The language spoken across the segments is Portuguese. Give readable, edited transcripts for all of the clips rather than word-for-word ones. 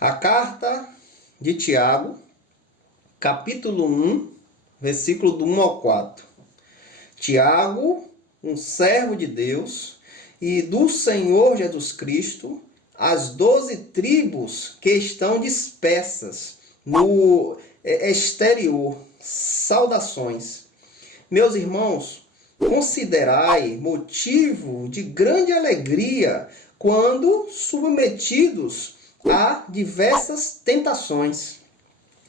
A carta de Tiago, capítulo 1, versículo do 1 ao 4. Tiago, um servo de Deus e do Senhor Jesus Cristo, as 12 tribos que estão dispersas no exterior. Saudações. Meus irmãos, considerai motivo de grande alegria quando submetidos a diversas tentações,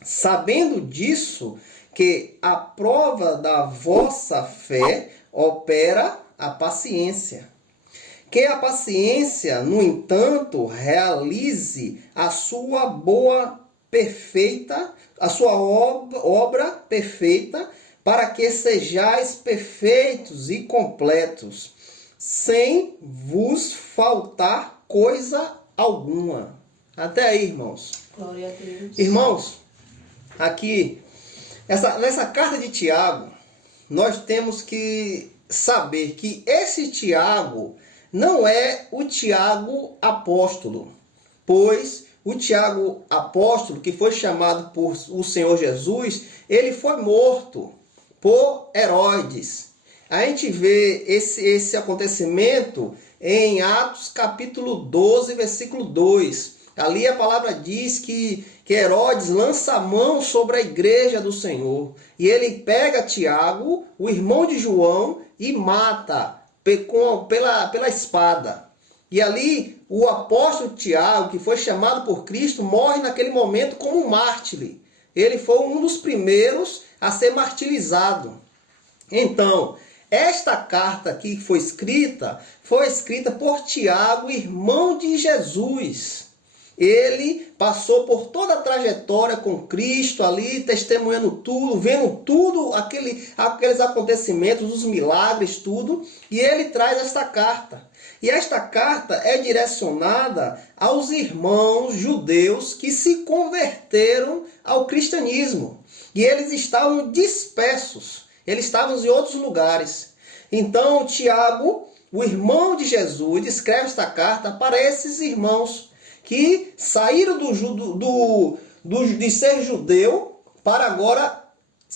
sabendo disso que a prova da vossa fé opera a paciência. Que a paciência, no entanto, realize a sua obra perfeita, para que sejais perfeitos e completos, sem vos faltar coisa alguma. Até aí, irmãos. Glória a Deus. Irmãos, aqui, nessa carta de Tiago, nós temos que saber que esse Tiago não é o Tiago apóstolo, pois o Tiago apóstolo, que foi chamado por o Senhor Jesus, ele foi morto por Herodes. A gente vê esse acontecimento em Atos capítulo 12, versículo 2. Ali a palavra diz que Herodes lança a mão sobre a igreja do Senhor. E ele pega Tiago, o irmão de João, e mata pela espada. E ali o apóstolo Tiago, que foi chamado por Cristo, morre naquele momento como um mártir. Ele foi um dos primeiros a ser martirizado. Então, esta carta aqui que foi escrita por Tiago, irmão de Jesus. Ele passou por toda a trajetória com Cristo ali, testemunhando tudo, vendo tudo, aqueles acontecimentos, os milagres, tudo. E ele traz esta carta. E esta carta é direcionada aos irmãos judeus que se converteram ao cristianismo. E eles estavam dispersos, eles estavam em outros lugares. Então, Tiago, o irmão de Jesus, escreve esta carta para esses irmãos que saíram de ser judeu para agora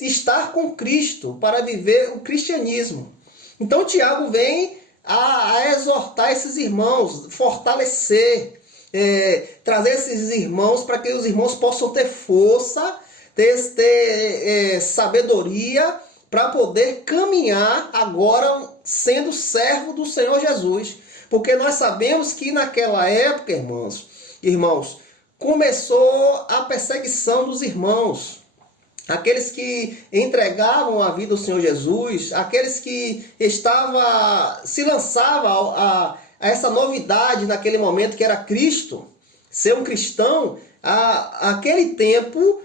estar com Cristo, para viver o cristianismo. Então, Tiago vem a exortar esses irmãos, fortalecer, trazer esses irmãos para que os irmãos possam ter força, ter sabedoria para poder caminhar agora sendo servo do Senhor Jesus. Porque nós sabemos que naquela época, irmãos, começou a perseguição dos irmãos. Aqueles que entregavam a vida ao Senhor Jesus, aqueles que se lançavam a essa novidade naquele momento que era Cristo, ser um cristão, aquele tempo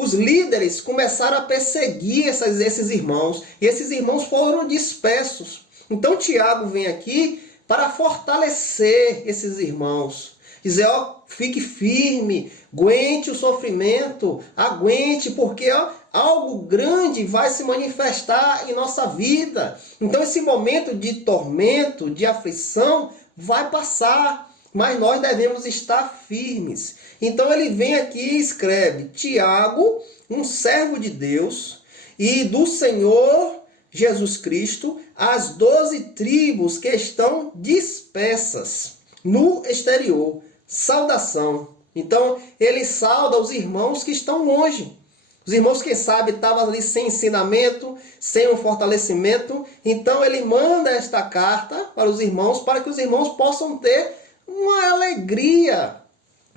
os líderes começaram a perseguir esses irmãos, e esses irmãos foram dispersos. Então Tiago vem aqui para fortalecer esses irmãos, dizer, fique firme, aguente o sofrimento, aguente, porque algo grande vai se manifestar em nossa vida. Então esse momento de tormento, de aflição, vai passar, mas nós devemos estar firmes. Então ele vem aqui e escreve, Tiago, um servo de Deus e do Senhor Jesus Cristo, as 12 tribos que estão dispersas no exterior. Saudação. Então, ele sauda os irmãos que estão longe. Os irmãos, quem sabe, estavam ali sem ensinamento, sem um fortalecimento. Então, ele manda esta carta para os irmãos, para que os irmãos possam ter uma alegria,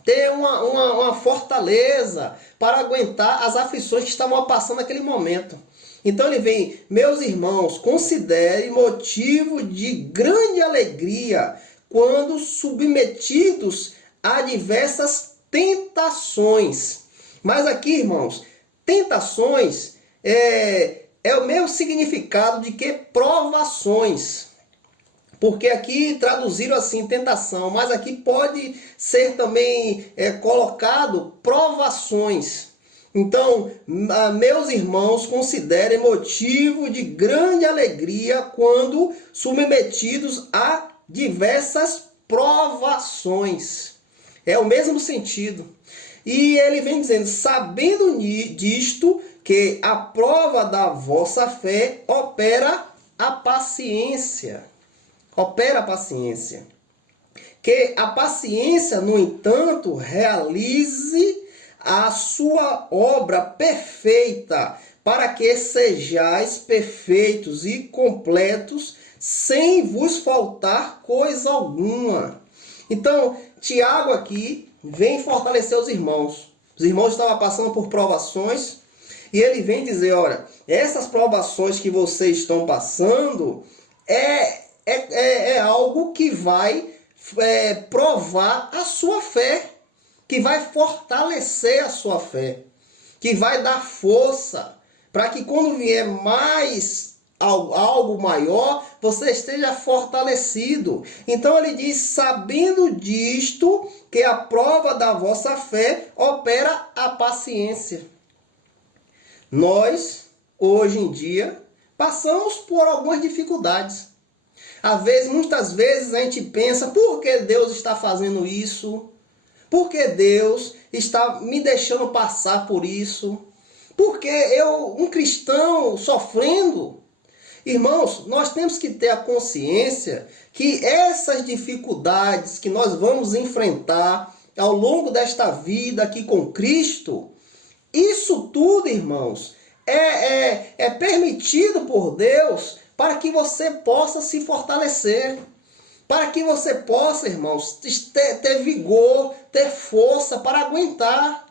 ter uma fortaleza para aguentar as aflições que estavam passando naquele momento. Então ele vem, meus irmãos, considerem motivo de grande alegria quando submetidos a diversas tentações. Mas aqui, irmãos, tentações é o mesmo significado de que provações. Porque aqui traduziram assim, tentação, mas aqui pode ser também colocado provações. Então, meus irmãos, considerem motivo de grande alegria quando submetidos a diversas provações. É o mesmo sentido. E ele vem dizendo, sabendo disto, que a prova da vossa fé opera a paciência. Opera a paciência. Que a paciência, no entanto, realize a sua obra perfeita, para que sejais perfeitos e completos, sem vos faltar coisa alguma. Então, Tiago aqui vem fortalecer os irmãos. Os irmãos estavam passando por provações, e ele vem dizer, olha, essas provações que vocês estão passando é algo que vai provar a sua fé, que vai fortalecer a sua fé, que vai dar força para que quando vier mais algo maior, você esteja fortalecido. Então ele diz, sabendo disto, que a prova da vossa fé opera a paciência. Nós, hoje em dia, passamos por algumas dificuldades. Muitas vezes a gente pensa, por que Deus está fazendo isso? Por que Deus está me deixando passar por isso? Por que um cristão, sofrendo? Irmãos, nós temos que ter a consciência que essas dificuldades que nós vamos enfrentar ao longo desta vida aqui com Cristo, isso tudo, irmãos, é permitido por Deus para que você possa se fortalecer. Para que você possa, irmãos, ter vigor, ter força para aguentar.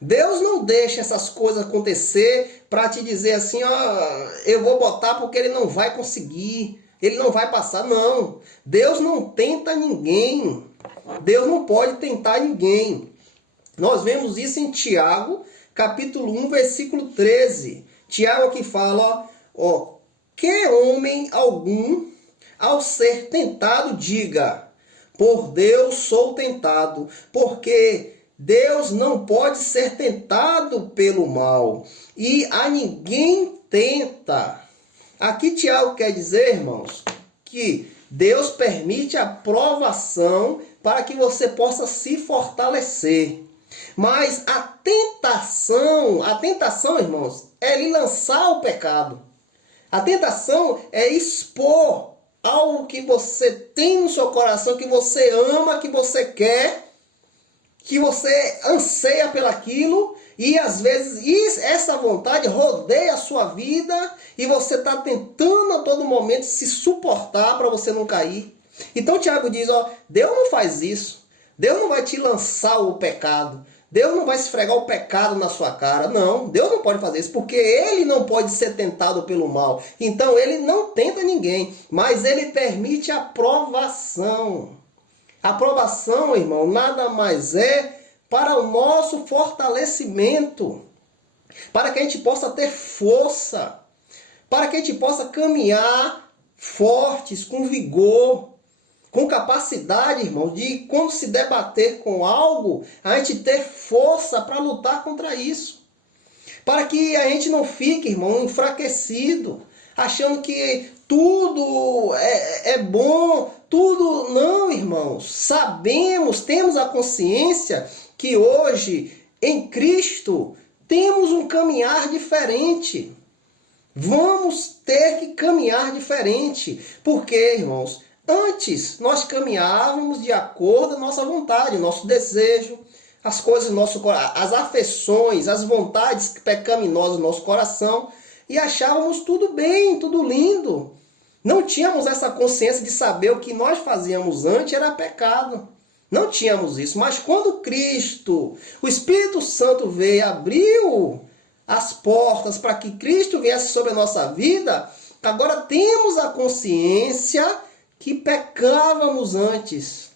Deus não deixa essas coisas acontecer para te dizer assim, ó, eu vou botar porque ele não vai conseguir, ele não vai passar. Não, Deus não tenta ninguém. Deus não pode tentar ninguém. Nós vemos isso em Tiago, capítulo 1, versículo 13. Tiago aqui fala, ó, que homem algum, ao ser tentado, diga, por Deus sou tentado, porque Deus não pode ser tentado pelo mal, e a ninguém tenta. Aqui Tiago quer dizer, irmãos, que Deus permite a provação para que você possa se fortalecer. Mas a tentação, irmãos, é lhe lançar o pecado. A tentação é expor algo que você tem no seu coração, que você ama, que você quer, que você anseia pelaquilo, e às vezes essa vontade rodeia a sua vida e você está tentando a todo momento se suportar para você não cair. Então Tiago diz, ó, Deus não faz isso. Deus não vai te lançar o pecado. Deus não vai esfregar o pecado na sua cara. Não, Deus não pode fazer isso, porque Ele não pode ser tentado pelo mal. Então Ele não tenta ninguém, mas Ele permite a provação. A provação, irmão, nada mais é para o nosso fortalecimento, para que a gente possa ter força, para que a gente possa caminhar fortes, com vigor, com capacidade, irmão, de quando se debater com algo, a gente ter força para lutar contra isso. Para que a gente não fique, irmão, enfraquecido, achando que tudo é bom, tudo não, irmãos. Sabemos, temos a consciência que hoje, em Cristo, temos um caminhar diferente. Vamos ter que caminhar diferente. Porque, irmãos, antes nós caminhávamos de acordo com a nossa vontade, o nosso desejo, as coisas do nosso coração, as afeições, as vontades pecaminosas do nosso coração, e achávamos tudo bem, tudo lindo. Não tínhamos essa consciência de saber o que nós fazíamos antes era pecado. Não tínhamos isso. Mas quando Cristo, o Espírito Santo veio e abriu as portas para que Cristo viesse sobre a nossa vida, agora temos a consciência que pecávamos antes,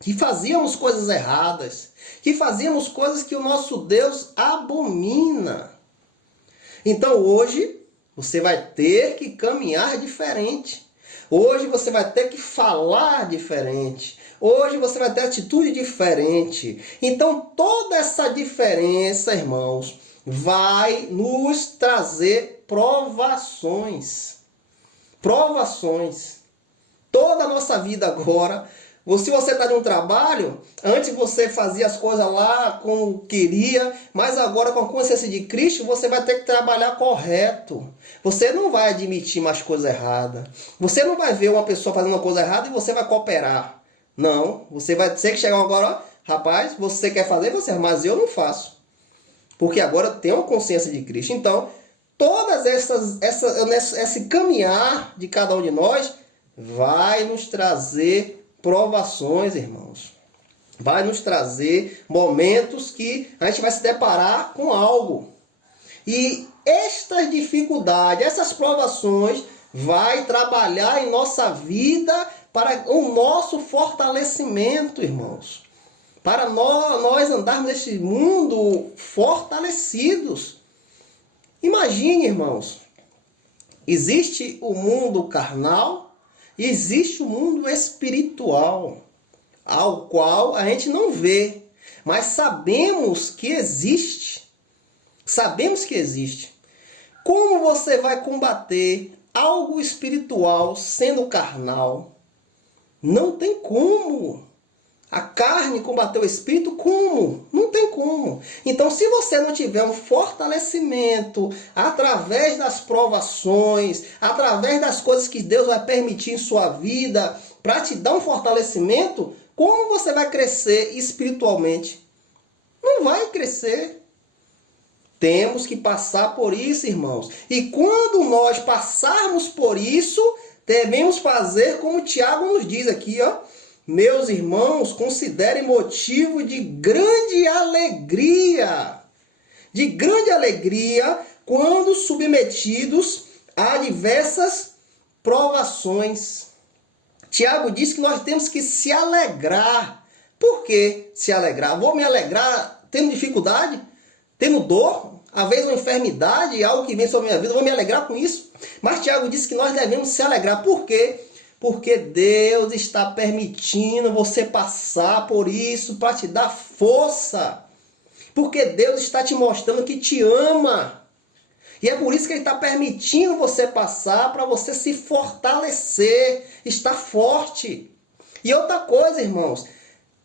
que fazíamos coisas erradas, que fazíamos coisas que o nosso Deus abomina. Então hoje você vai ter que caminhar diferente. Hoje você vai ter que falar diferente. Hoje você vai ter atitude diferente. Então toda essa diferença, irmãos, vai nos trazer provações. Provações. Toda a nossa vida agora Se você está num trabalho, antes você fazia as coisas lá como queria, mas agora com a consciência de Cristo, você vai ter que trabalhar correto. Você não vai admitir mais coisa errada. Você não vai ver uma pessoa fazendo uma coisa errada e você vai cooperar. Não, você vai ter que chegar agora, ó, rapaz, você quer fazer, mas eu não faço. Porque agora eu tenho a consciência de Cristo. Então, todas esse caminhar de cada um de nós vai nos trazer provações, irmãos. Vai nos trazer momentos que a gente vai se deparar com algo. E estas dificuldades, essas provações, vai trabalhar em nossa vida para o nosso fortalecimento, irmãos. Para nós andarmos neste mundo fortalecidos. Imagine, irmãos, existe o mundo carnal e existe o mundo espiritual, ao qual a gente não vê, mas sabemos que existe. Sabemos que existe. Como você vai combater algo espiritual sendo carnal? Não tem como. A carne combater o espírito, como? Não tem como. Então, se você não tiver um fortalecimento através das provações, através das coisas que Deus vai permitir em sua vida, para te dar um fortalecimento, como você vai crescer espiritualmente? Não vai crescer. Temos que passar por isso, irmãos. E quando nós passarmos por isso, devemos fazer como Tiago nos diz aqui, ó. Meus irmãos, considerem motivo de grande alegria quando submetidos a diversas provações. Tiago diz que nós temos que se alegrar. Por que se alegrar? Vou me alegrar tendo dificuldade, tendo dor, às vezes uma enfermidade, algo que vem sobre a minha vida, vou me alegrar com isso. Mas Tiago diz que nós devemos se alegrar. Por quê? Porque Deus está permitindo você passar por isso para te dar força. Porque Deus está te mostrando que te ama. E é por isso que Ele está permitindo você passar para você se fortalecer, estar forte. E outra coisa, irmãos,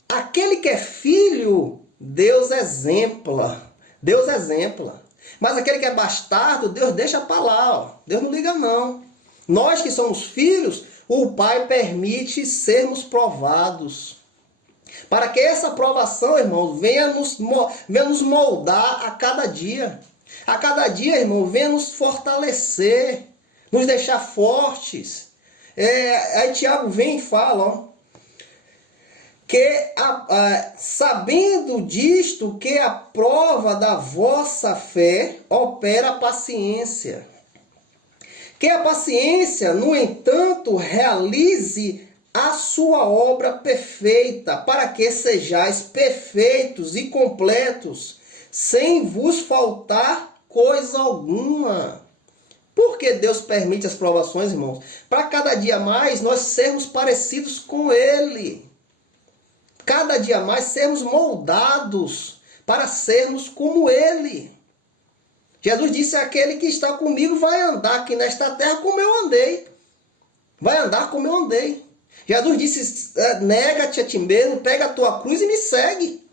aquele que é filho, Deus exempla. Deus exempla. Mas aquele que é bastardo, Deus deixa para lá. Ó. Deus não liga não. Nós que somos filhos, o Pai permite sermos provados. Para que essa provação, irmãos, venha nos moldar a cada dia. A cada dia, irmão, venha nos fortalecer, nos deixar fortes. Aí Tiago vem e fala, ó, que sabendo disto, que a prova da vossa fé opera a paciência. Que a paciência, no entanto, realize a sua obra perfeita, para que sejais perfeitos e completos, sem vos faltar coisa alguma. Por que Deus permite as provações, irmãos? Para cada dia mais nós sermos parecidos com Ele. Cada dia mais sermos moldados para sermos como Ele. Jesus disse, aquele que está comigo vai andar aqui nesta terra como eu andei. Vai andar como eu andei. Jesus disse, nega-te a ti mesmo, pega a tua cruz e me segue.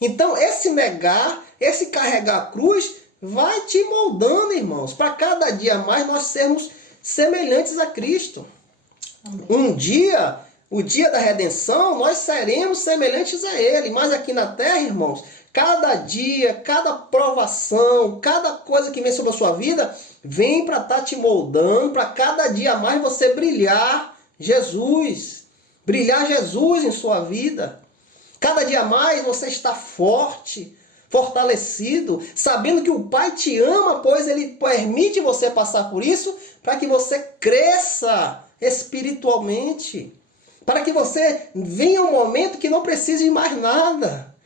Então, esse negar, esse carregar a cruz, vai te moldando, irmãos. Para cada dia mais nós sermos semelhantes a Cristo. Amém. Um dia, o dia da redenção, nós seremos semelhantes a Ele. Mas aqui na terra, irmãos, cada dia, cada provação, cada coisa que vem sobre a sua vida, vem para estar te moldando, para cada dia mais você brilhar Jesus. Brilhar Jesus em sua vida. Cada dia mais você está forte, fortalecido, sabendo que o Pai te ama, pois Ele permite você passar por isso, para que você cresça espiritualmente. Para que você venha um momento que não precise de mais nada.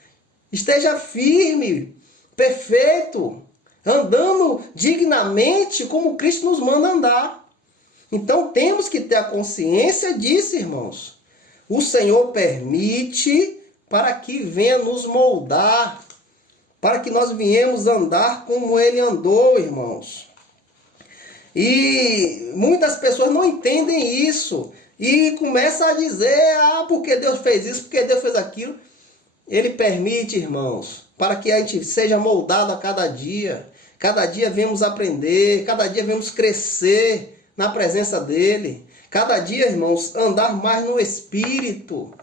Esteja firme, perfeito, andando dignamente como Cristo nos manda andar. Então temos que ter a consciência disso, irmãos. O Senhor permite para que venha nos moldar, para que nós viemos andar como Ele andou, irmãos. E muitas pessoas não entendem isso. e começa a dizer, porque Deus fez isso, porque Deus fez aquilo. Ele permite, irmãos, para que a gente seja moldado a cada dia. Cada dia vemos aprender, cada dia vemos crescer na presença dele. Cada dia, irmãos, andar mais no Espírito.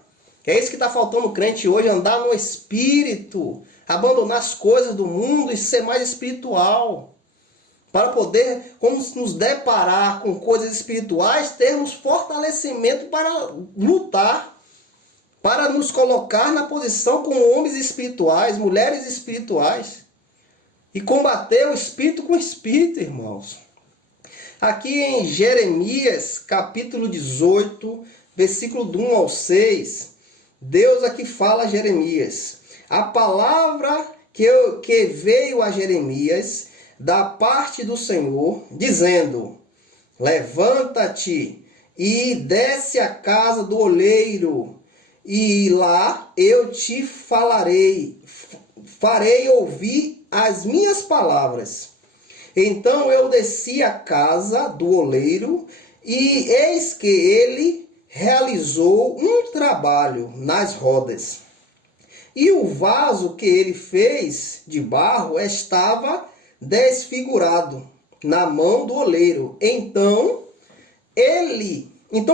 É isso que está faltando o crente hoje, andar no Espírito. Abandonar as coisas do mundo e ser mais espiritual. Para poder, como nos deparar com coisas espirituais, termos fortalecimento para lutar. Para nos colocar na posição como homens espirituais, mulheres espirituais. E combater o espírito com o espírito, irmãos. Aqui em Jeremias, capítulo 18, versículo do 1 ao 6, Deus aqui fala a Jeremias. A palavra que veio a Jeremias da parte do Senhor, dizendo: levanta-te e desce à casa do oleiro, e lá eu te farei ouvir as minhas palavras. Então eu desci à casa do oleiro, e eis que ele realizou um trabalho nas rodas. E o vaso que ele fez de barro estava desfigurado na mão do oleiro. Então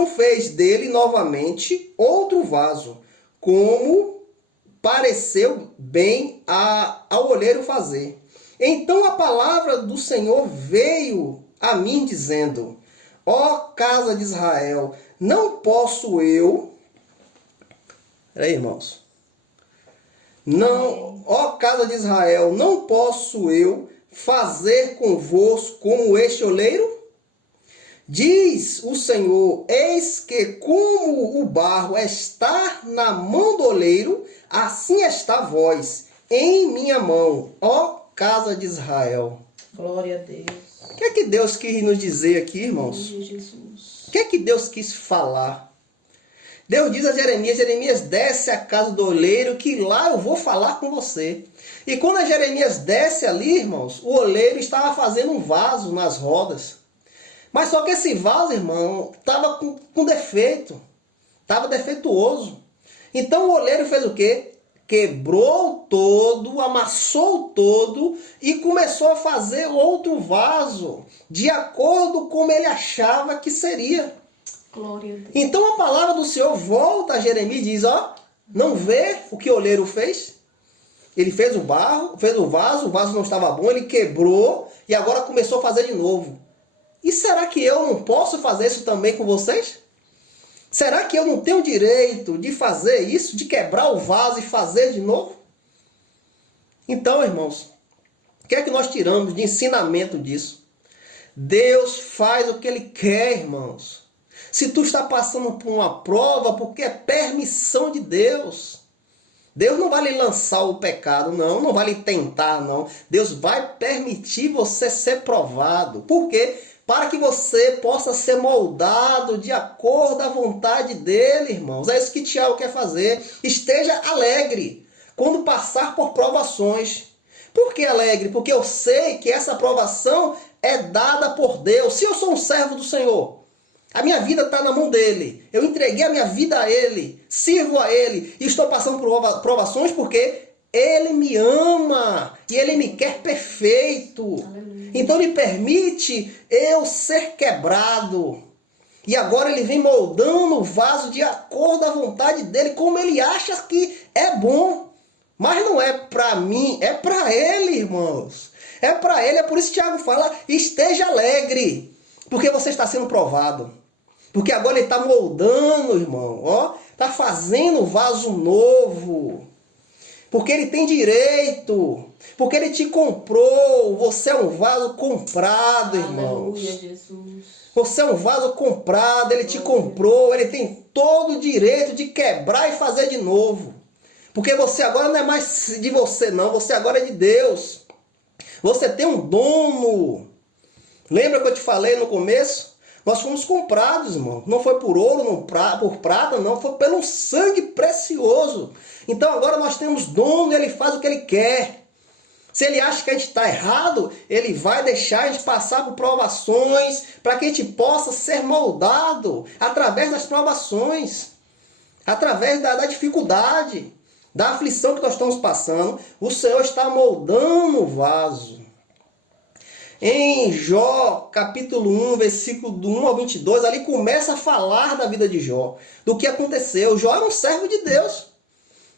fez dele novamente outro vaso, como pareceu bem ao oleiro fazer. Então a palavra do Senhor veio a mim dizendo: ó casa de Israel, não posso eu... Peraí, irmãos. Não, ó casa de Israel, não posso eu fazer convosco como este oleiro? Diz o Senhor: eis que como o barro está na mão do oleiro, assim está vós em minha mão, ó casa de Israel. Glória a Deus. O que é que Deus quis nos dizer aqui, irmãos? Jesus. O que é que Deus quis falar? Deus diz a Jeremias: desce à casa do oleiro, que lá eu vou falar com você. E quando a Jeremias desce ali, irmãos, o oleiro estava fazendo um vaso nas rodas. Mas só que esse vaso, irmão, estava com defeito. Estava defeituoso. Então o oleiro fez o quê? Quebrou todo, amassou todo e começou a fazer outro vaso, de acordo com como ele achava que seria. Glória a Deus. Então a palavra do Senhor volta a Jeremias e diz: ó, não vê o que o oleiro fez? Ele fez o barro, fez o vaso não estava bom, ele quebrou e agora começou a fazer de novo. E será que eu não posso fazer isso também com vocês? Será que eu não tenho direito de fazer isso, de quebrar o vaso e fazer de novo? Então, irmãos, o que é que nós tiramos de ensinamento disso? Deus faz o que Ele quer, irmãos. Se tu está passando por uma prova, porque é permissão de Deus. Deus não vai lhe lançar o pecado, não vai lhe tentar, não. Deus vai permitir você ser provado. Por quê? Para que você possa ser moldado de acordo à vontade dele, irmãos. É isso que Tiago quer fazer. Esteja alegre quando passar por provações. Por que alegre? Porque eu sei que essa provação é dada por Deus. Se eu sou um servo do Senhor, a minha vida está na mão dele. Eu entreguei a minha vida a ele, sirvo a ele e estou passando por provações porque ele me ama e ele me quer perfeito. Aleluia. Então ele permite eu ser quebrado. E agora ele vem moldando o vaso de acordo à vontade dele, como ele acha que é bom. Mas não é para mim, é para ele, irmãos. É para ele, é por isso que Tiago fala: esteja alegre, porque você está sendo provado. Porque agora ele está moldando, irmão, ó, está fazendo vaso novo. Porque ele tem direito. Porque ele te comprou. Você é um vaso comprado, irmãos. Aleluia, Jesus. Você é um vaso comprado. Ele te comprou. Ele tem todo o direito de quebrar e fazer de novo. Porque você agora não é mais de você, não. Você agora é de Deus. Você tem um dono. Lembra que eu te falei no começo? Nós fomos comprados, irmão. Não foi por ouro, não por prata, não. Foi pelo sangue precioso. Então agora nós temos dono e ele faz o que ele quer. Se ele acha que a gente está errado, ele vai deixar a gente passar por provações para que a gente possa ser moldado através das provações, através da dificuldade, da aflição que nós estamos passando. O Senhor está moldando o vaso. Em Jó, capítulo 1, versículo do 1 ao 22, ali começa a falar da vida de Jó, do que aconteceu. Jó era um servo de Deus.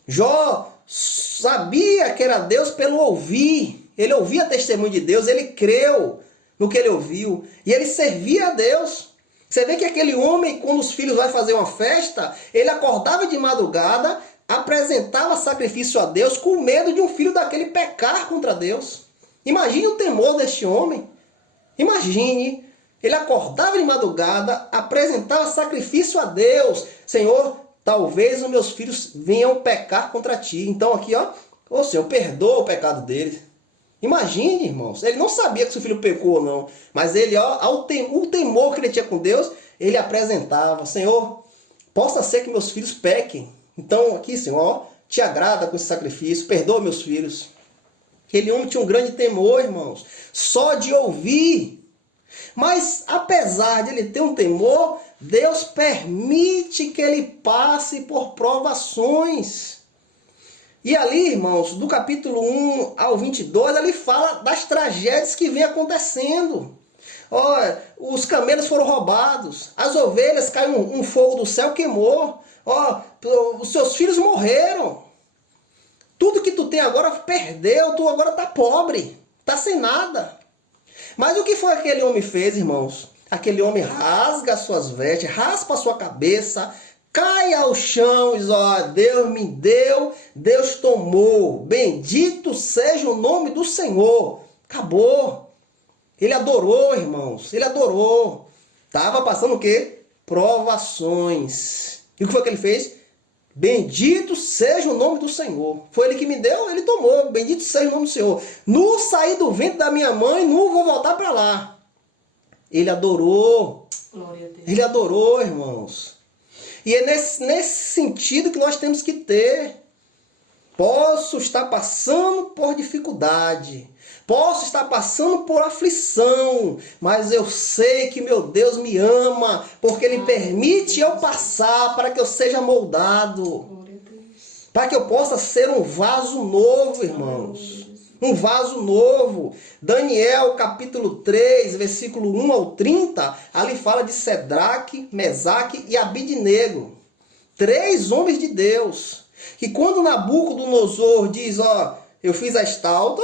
Jó sabia que era Deus pelo ouvir. Ele ouvia testemunho de Deus, ele creu no que ele ouviu. E ele servia a Deus. Você vê que aquele homem, quando os filhos vão fazer uma festa, ele acordava de madrugada, apresentava sacrifício a Deus com medo de um filho daquele pecar contra Deus. Imagine o temor deste homem. Imagine, ele acordava de madrugada, apresentava sacrifício a Deus. Senhor, talvez os meus filhos venham pecar contra ti. Então aqui, ó, Senhor, perdoa o pecado deles. Imagine, irmãos, ele não sabia que seu filho pecou ou não, mas ele, o temor que ele tinha com Deus, ele apresentava. Senhor, possa ser que meus filhos pequem. Então aqui, Senhor, te agrada com esse sacrifício, perdoa meus filhos. Aquele homem tinha um grande temor, irmãos, só de ouvir. Mas apesar de ele ter um temor, Deus permite que ele passe por provações. E ali, irmãos, do capítulo 1 ao 22, ele fala das tragédias que vem acontecendo. Olha, os camelos foram roubados, as ovelhas, caiu um fogo do céu, queimou. Ó, os seus filhos morreram. Tudo que tu tem agora perdeu, tu agora está pobre, está sem nada. Mas o que foi aquele homem fez, irmãos? Aquele homem rasga as suas vestes, raspa a sua cabeça, cai ao chão e diz, ó, Deus me deu, Deus tomou, bendito seja o nome do Senhor. Acabou. Ele adorou, irmãos, ele adorou. Estava passando o quê? Provações. E o que foi que ele fez? Bendito seja o nome do Senhor. Foi ele que me deu, ele tomou. Bendito seja o nome do Senhor. No sair do ventre da minha mãe, não vou voltar para lá. Ele adorou. Glória a Deus. Ele adorou, irmãos. E é nesse sentido que nós temos que ter. Posso estar passando por dificuldade. Posso estar passando por aflição. Mas eu sei que meu Deus me ama. Porque Ele permite eu passar para que eu seja moldado. Glória a Deus. Para que eu possa ser um vaso novo, irmãos. Um vaso novo. Daniel capítulo 3, versículo 1 ao 30. Ali fala de Sedraque, Mesaque e Abidnego. 3 homens de Deus. Que quando Nabucodonosor diz, ó, eu fiz a estalta,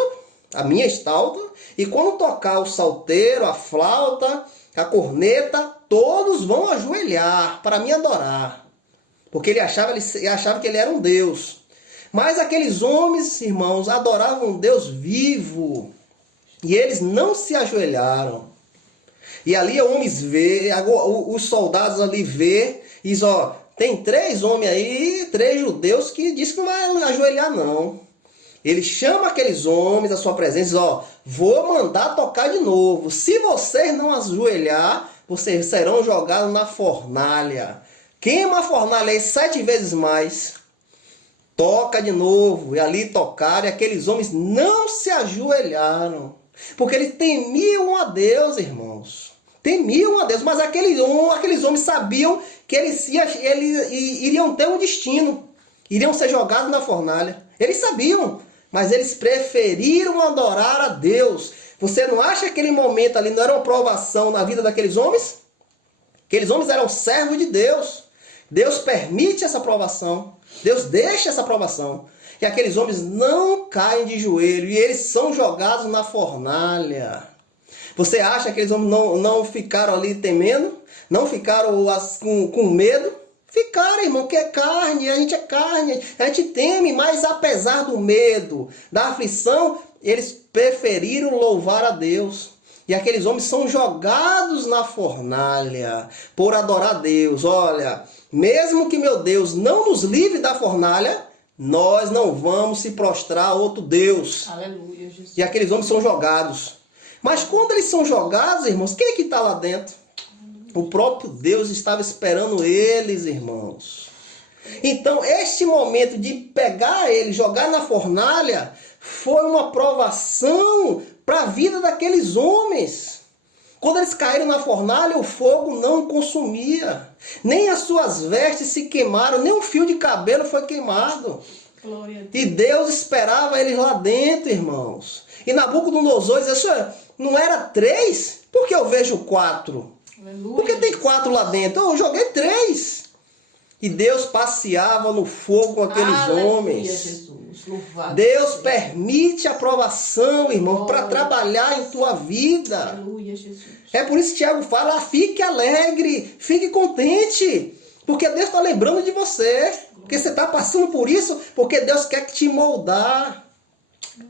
a minha estalta, e quando tocar o salteiro, a flauta, a corneta, todos vão ajoelhar para me adorar. Porque ele achava que ele era um Deus. Mas aqueles homens, irmãos, adoravam um Deus vivo. E eles não se ajoelharam. E ali homens vê, os soldados ali vê, e diz, ó, tem 3 homens aí, 3 judeus que diz que não vai ajoelhar não. Ele chama aqueles homens à sua presença e diz, ó, vou mandar tocar de novo. Se vocês não ajoelhar, vocês serão jogados na fornalha. Queima a fornalha aí 7 vezes mais. Toca de novo. E ali tocaram, e aqueles homens não se ajoelharam. Porque eles temiam a Deus, irmãos. Temiam a Deus. Mas aqueles homens sabiam que eles iriam ter um destino. Iriam ser jogados na fornalha. Eles sabiam. Mas eles preferiram adorar a Deus. Você não acha que aquele momento ali não era uma provação na vida daqueles homens? Aqueles homens eram servos de Deus. Deus permite essa provação. Deus deixa essa provação. E aqueles homens não caem de joelho. E eles são jogados na fornalha. Você acha que aqueles homens não ficaram ali temendo? Não ficaram com medo? Ficaram, irmão, que é carne, a gente é carne, a gente teme, mas apesar do medo, da aflição, eles preferiram louvar a Deus. E aqueles homens são jogados na fornalha por adorar a Deus. Olha, mesmo que meu Deus não nos livre da fornalha, nós não vamos se prostrar a outro Deus. Aleluia, Jesus. E aqueles homens são jogados. Mas quando eles são jogados, irmãos, quem é que está lá dentro? O próprio Deus estava esperando eles, irmãos. Então, este momento de pegar eles, jogar na fornalha, foi uma provação para a vida daqueles homens. Quando eles caíram na fornalha, o fogo não consumia. Nem as suas vestes se queimaram, nem um fio de cabelo foi queimado. Glória a Deus. E Deus esperava eles lá dentro, irmãos. E Nabucodonosor dizia, senhor, não era 3? Por que eu vejo 4? Aleluia. Por que tem 4 lá dentro? Eu joguei 3. E Deus passeava no fogo com aqueles Aleluia, homens. Jesus. Louvado Deus seja. permite a provação, irmão, para Glória. trabalhar em tua vida. Aleluia, Jesus. É por isso que Tiago fala, fique alegre, fique contente, porque Deus está lembrando de você. Porque você está passando por isso, porque Deus quer te moldar.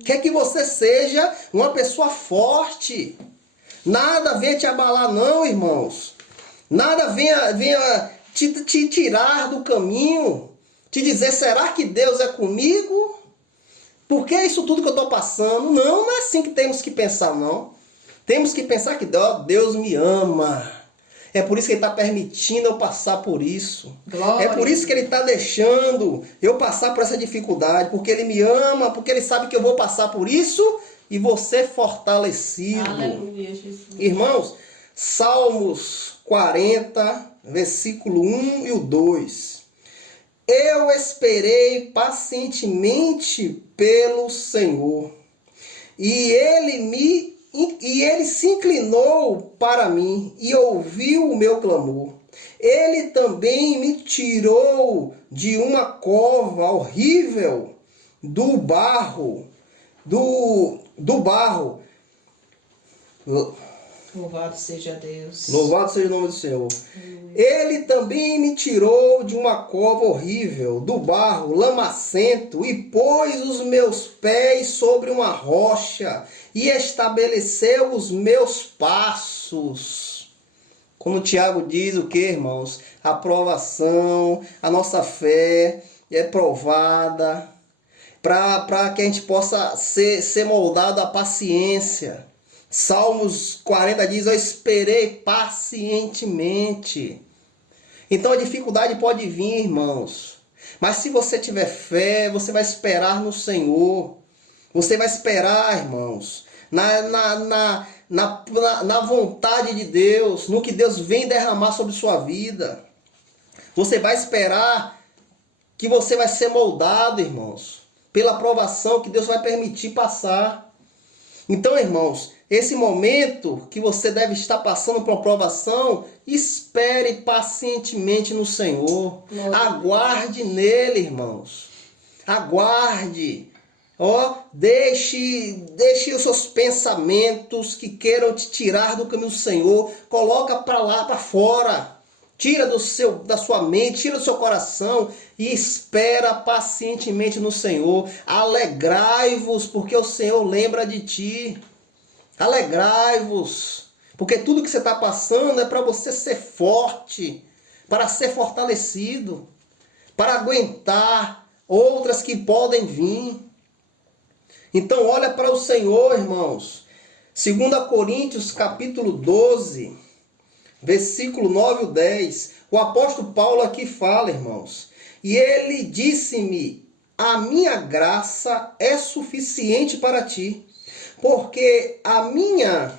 Quer que você seja uma pessoa forte. Nada venha te abalar não, irmãos. Nada venha te tirar do caminho. Te dizer, será que Deus é comigo? Por que isso tudo que eu estou passando? Não é assim que temos que pensar, não. Temos que pensar que Deus me ama. É por isso que Ele está permitindo eu passar por isso. Glória. É por isso que Ele está deixando eu passar por essa dificuldade. Porque Ele me ama, porque Ele sabe que eu vou passar por isso e vou ser fortalecido. Aleluia, Jesus. Irmãos, Salmos 40, versículo 1 e o 2. Eu esperei pacientemente pelo Senhor, e ele se inclinou para mim e ouviu o meu clamor. Ele também me tirou de uma cova horrível do barro. Louvado seja Deus. Louvado seja o nome do Senhor. Ele também me tirou de uma cova horrível, do barro lamacento, e pôs os meus pés sobre uma rocha, e estabeleceu os meus passos. Quando Tiago diz o que, irmãos? A provação, a nossa fé é provada, para que a gente possa ser moldado à paciência. Salmos 40 diz, eu esperei pacientemente. Então a dificuldade pode vir, irmãos. Mas se você tiver fé, você vai esperar no Senhor. Você vai esperar, irmãos, na vontade de Deus, no que Deus vem derramar sobre sua vida. Você vai esperar que você vai ser moldado, irmãos, pela provação que Deus vai permitir passar. Então, irmãos, esse momento que você deve estar passando por uma provação, espere pacientemente no Senhor. Glória. Aguarde nele, irmãos. Aguarde. Deixe os seus pensamentos que queiram te tirar do caminho do Senhor. Coloca para lá, para fora. Tira da sua mente, tira do seu coração e espera pacientemente no Senhor. Alegrai-vos, porque o Senhor lembra de ti. Alegrai-vos, porque tudo que você está passando é para você ser forte, para ser fortalecido, para aguentar outras que podem vir. Então olha para o Senhor, irmãos. 2 Coríntios capítulo 12, versículo 9 e 10. O apóstolo Paulo aqui fala, irmãos. E ele disse-me, a minha graça é suficiente para ti, porque a minha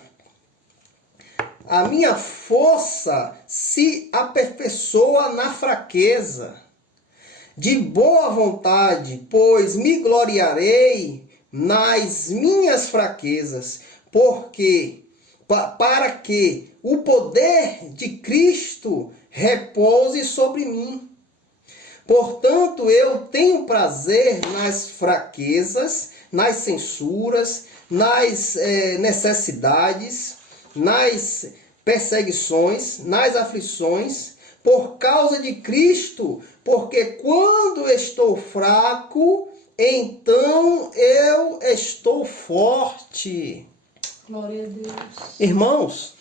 força se aperfeiçoa na fraqueza. De boa vontade, pois me gloriarei nas minhas fraquezas, porque para que o poder de Cristo repouse sobre mim. Portanto, eu tenho prazer nas fraquezas, nas censuras, nas necessidades, nas perseguições, nas aflições, por causa de Cristo, porque quando estou fraco, então eu estou forte. Glória a Deus. Irmãos,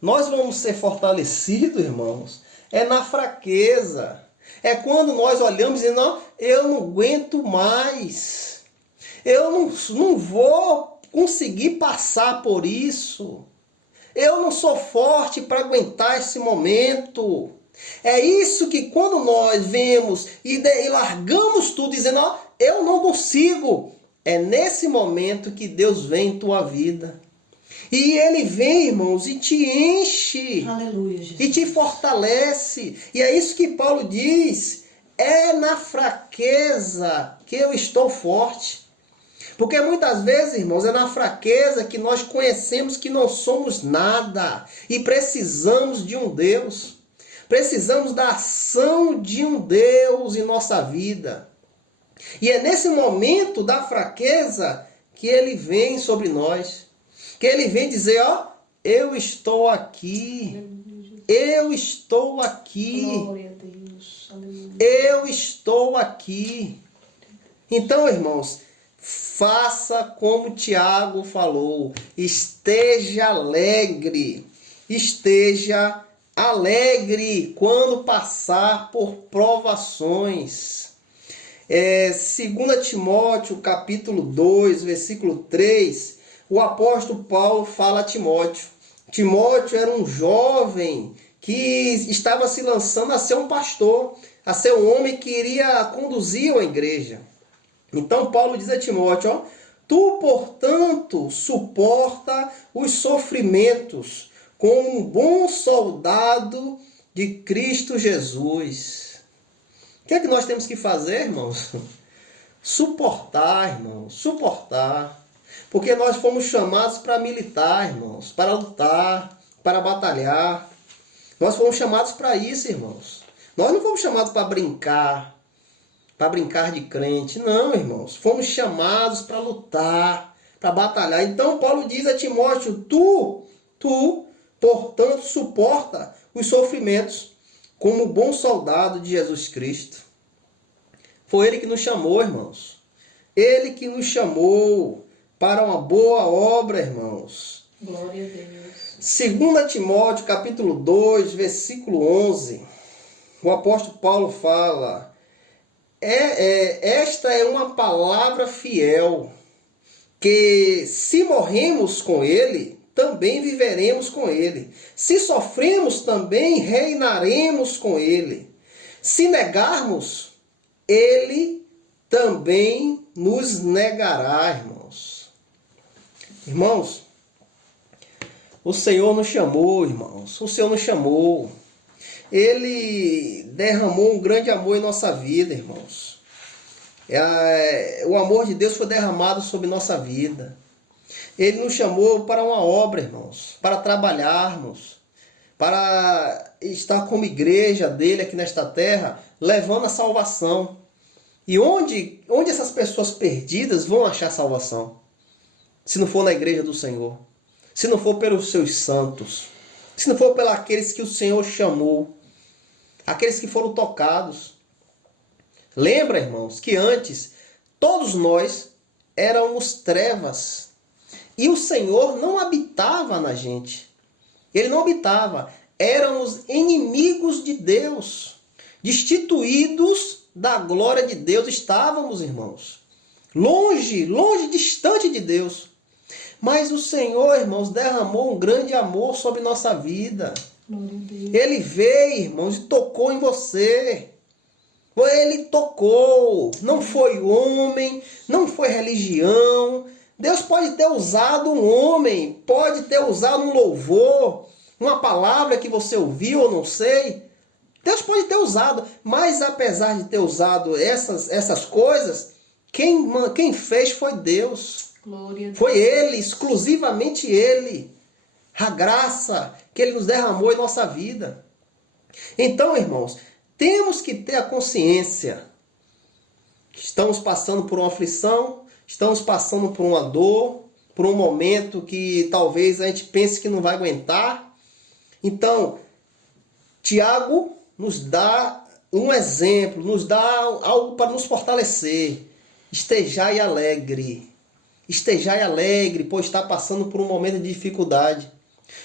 nós vamos ser fortalecidos, irmãos, é na fraqueza. É quando nós olhamos e não, eu não aguento mais. Eu não vou conseguir passar por isso. Eu não sou forte para aguentar esse momento. É isso que quando nós vemos e largamos tudo dizendo, eu não consigo. é nesse momento que Deus vem em tua vida. E Ele vem, irmãos, e te enche. Aleluia, Jesus. E te fortalece. E é isso que Paulo diz. É na fraqueza que eu estou forte. Porque muitas vezes, irmãos, é na fraqueza que nós conhecemos que não somos nada. E precisamos de um Deus. Precisamos da ação de um Deus em nossa vida. E é nesse momento da fraqueza que Ele vem sobre nós. Que Ele vem dizer, ó, eu estou aqui. Eu estou aqui. Glória a Deus. Aleluia. Eu estou aqui. Então, irmãos, faça como Tiago falou. Esteja alegre. Esteja alegre quando passar por provações. 2 Timóteo, capítulo 2, versículo 3, o apóstolo Paulo fala a Timóteo. Timóteo era um jovem que estava se lançando a ser um pastor, a ser um homem que iria conduzir a igreja. Então Paulo diz a Timóteo, ó, tu, portanto, suporta os sofrimentos como um bom soldado de Cristo Jesus. O que é que nós temos que fazer, irmãos? Suportar, irmãos, suportar. Porque nós fomos chamados para militar, irmãos, para lutar, para batalhar. Nós fomos chamados para isso, irmãos. Nós não fomos chamados para brincar de crente. Não, irmãos. Fomos chamados para lutar, para batalhar. Então Paulo diz a Timóteo, tu, portanto, suporta os sofrimentos como bom soldado de Jesus Cristo. Foi Ele que nos chamou, irmãos. Ele que nos chamou para uma boa obra, irmãos. Glória a Deus. 2 Timóteo, capítulo 2, versículo 11. O apóstolo Paulo fala, esta é uma palavra fiel, que se morremos com Ele, também viveremos com Ele. Se sofremos, também reinaremos com Ele. Se negarmos, Ele também nos negará, irmãos. Irmãos, o Senhor nos chamou, irmãos. O Senhor nos chamou. Ele derramou um grande amor em nossa vida, irmãos. O amor de Deus foi derramado sobre nossa vida. Ele nos chamou para uma obra, irmãos, para trabalharmos, para estar como igreja dele aqui nesta terra, levando a salvação. E onde essas pessoas perdidas vão achar salvação? Se não for na igreja do Senhor, se não for pelos seus santos, se não for pelos aqueles que o Senhor chamou, aqueles que foram tocados. Lembra, irmãos, que antes todos nós éramos trevas. E o Senhor não habitava na gente. Ele não habitava. Éramos inimigos de Deus. Destituídos da glória de Deus estávamos, irmãos. Longe, distante de Deus. Mas o Senhor, irmãos, derramou um grande amor sobre nossa vida. Ele veio, irmãos, e tocou em você. Ele tocou. Não foi homem, não foi religião. Deus pode ter usado um homem, pode ter usado um louvor, uma palavra que você ouviu ou não sei. Deus pode ter usado, mas apesar de ter usado essas coisas, quem fez foi Deus. Glória a Deus. Foi Ele, exclusivamente Ele. A graça que Ele nos derramou em nossa vida. Então, irmãos, temos que ter a consciência. Estamos passando por uma aflição, estamos passando por uma dor, por um momento que talvez a gente pense que não vai aguentar. Então, Tiago nos dá um exemplo, nos dá algo para nos fortalecer. Estejai alegre. Estejai alegre, pois está passando por um momento de dificuldade.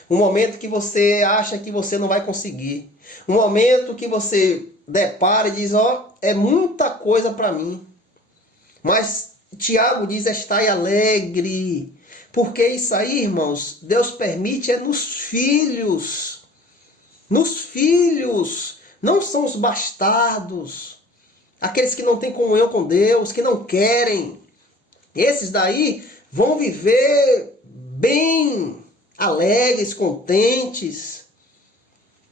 Um momento que você acha que você não vai conseguir. Um momento que você depara e diz, ó, é muita coisa para mim. Mas Tiago diz, estai alegre. Porque isso aí, irmãos, Deus permite nos filhos. Nos filhos. Não são os bastardos. Aqueles que não têm comunhão com Deus, que não querem. Esses daí vão viver bem, alegres, contentes.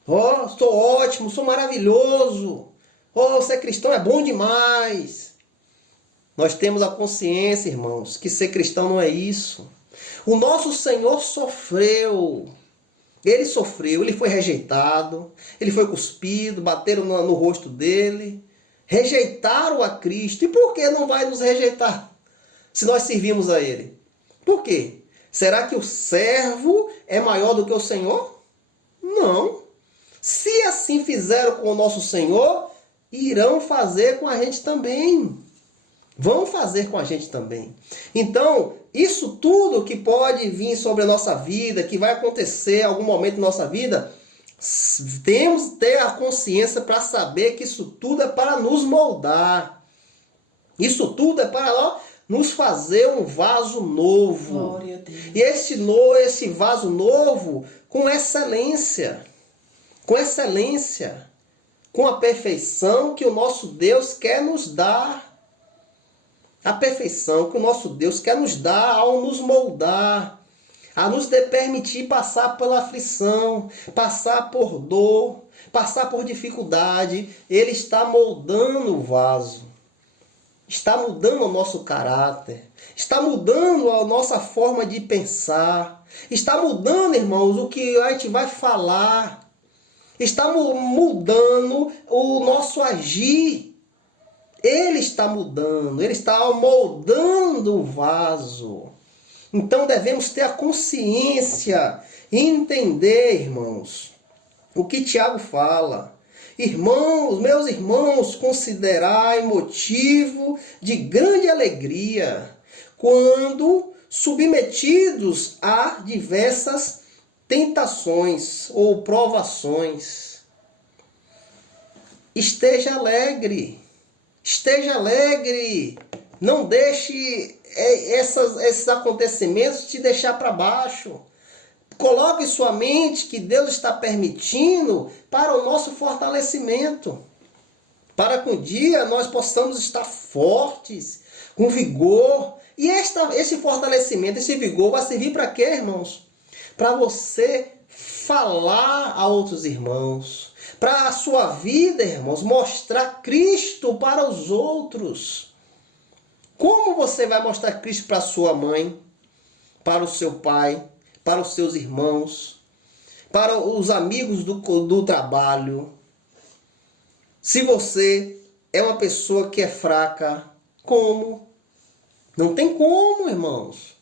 Ó, sou ótimo, sou maravilhoso. Ó, ser cristão é bom demais. Nós temos a consciência, irmãos, que ser cristão não é isso. O nosso Senhor sofreu. Ele sofreu, ele foi rejeitado, ele foi cuspido, bateram no rosto dele, rejeitaram a Cristo. E por que não vai nos rejeitar se nós servimos a ele? Por quê? Será que o servo é maior do que o Senhor? Não. Se assim fizeram com o nosso Senhor, irão fazer com a gente também. Vão fazer com a gente também. Então, isso tudo que pode vir sobre a nossa vida, que vai acontecer em algum momento da nossa vida, temos que ter a consciência para saber que isso tudo é para nos moldar. Isso tudo é para nos fazer um vaso novo. Glória a Deus. E esse vaso novo com excelência. Com excelência. Com a perfeição que o nosso Deus quer nos dar. A perfeição que o nosso Deus quer nos dar ao nos moldar, a nos permitir passar pela aflição, passar por dor, passar por dificuldade. Ele está moldando o vaso, está mudando o nosso caráter, está mudando a nossa forma de pensar, está mudando, irmãos, o que a gente vai falar, está mudando o nosso agir. Ele está mudando, ele está moldando o vaso. Então devemos ter a consciência e entender, irmãos, o que Tiago fala. Irmãos, meus irmãos, considerai motivo de grande alegria quando submetidos a diversas tentações ou provações. Esteja alegre. Esteja alegre, não deixe esses acontecimentos te deixar para baixo. Coloque em sua mente que Deus está permitindo para o nosso fortalecimento. Para que um dia nós possamos estar fortes, com vigor. E esse fortalecimento, esse vigor vai servir para quê, irmãos? Para você falar a outros irmãos. Para a sua vida, irmãos, mostrar Cristo para os outros. Como você vai mostrar Cristo para a sua mãe, para o seu pai, para os seus irmãos, para os amigos do trabalho? Se você é uma pessoa que é fraca, como? Não tem como, irmãos.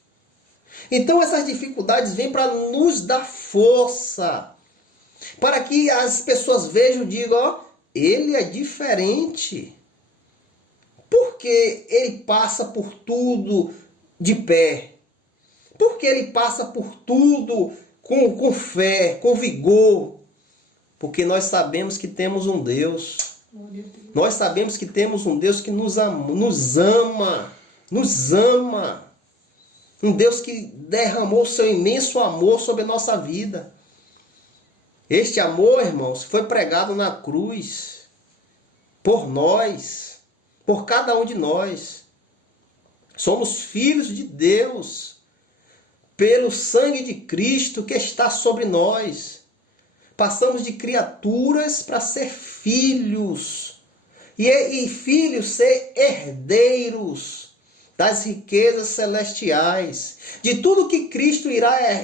Então essas dificuldades vêm para nos dar força. Para que as pessoas vejam e digam, ó, ele é diferente. Porque ele passa por tudo de pé. Porque ele passa por tudo com fé, com vigor. Porque nós sabemos que temos um Deus. Nós sabemos que temos um Deus que nos ama. Um Deus que derramou seu imenso amor sobre a nossa vida. Este amor, irmãos, foi pregado na cruz por nós, por cada um de nós. Somos filhos de Deus pelo sangue de Cristo que está sobre nós. Passamos de criaturas para ser filhos. E filhos ser herdeiros das riquezas celestiais, de tudo que Cristo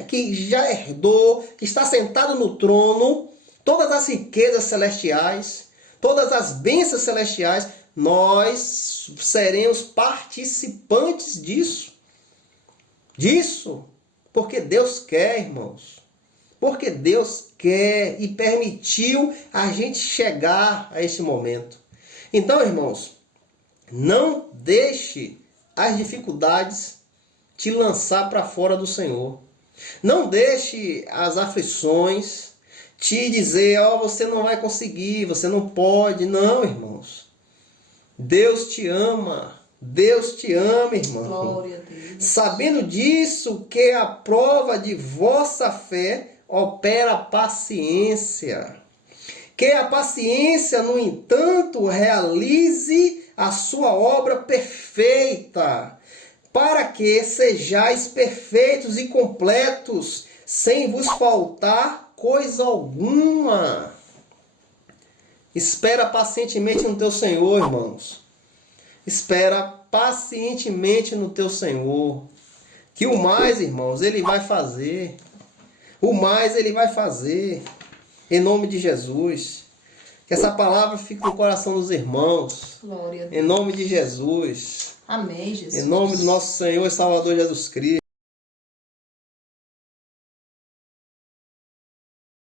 que já herdou, que está sentado no trono, todas as riquezas celestiais, todas as bênçãos celestiais, nós seremos participantes disso. Porque Deus quer, irmãos. Porque Deus quer e permitiu a gente chegar a esse momento. Então, irmãos, não deixe as dificuldades te lançar para fora do Senhor. Não deixe as aflições te dizer, você não vai conseguir, você não pode. Não, irmãos. Deus te ama. Deus te ama, irmão. Glória a Deus. Sabendo disso, que a prova de vossa fé opera paciência. Que a paciência, no entanto, realize a sua obra perfeita, para que sejais perfeitos e completos, sem vos faltar coisa alguma. Espera pacientemente no teu Senhor, irmãos. Espera pacientemente no teu Senhor. Que o mais, irmãos, Ele vai fazer. O mais Ele vai fazer. Em nome de Jesus. Que essa palavra fique no coração dos irmãos. Glória a Deus. Em nome de Jesus. Amém, Jesus. Em nome do nosso Senhor e Salvador Jesus Cristo.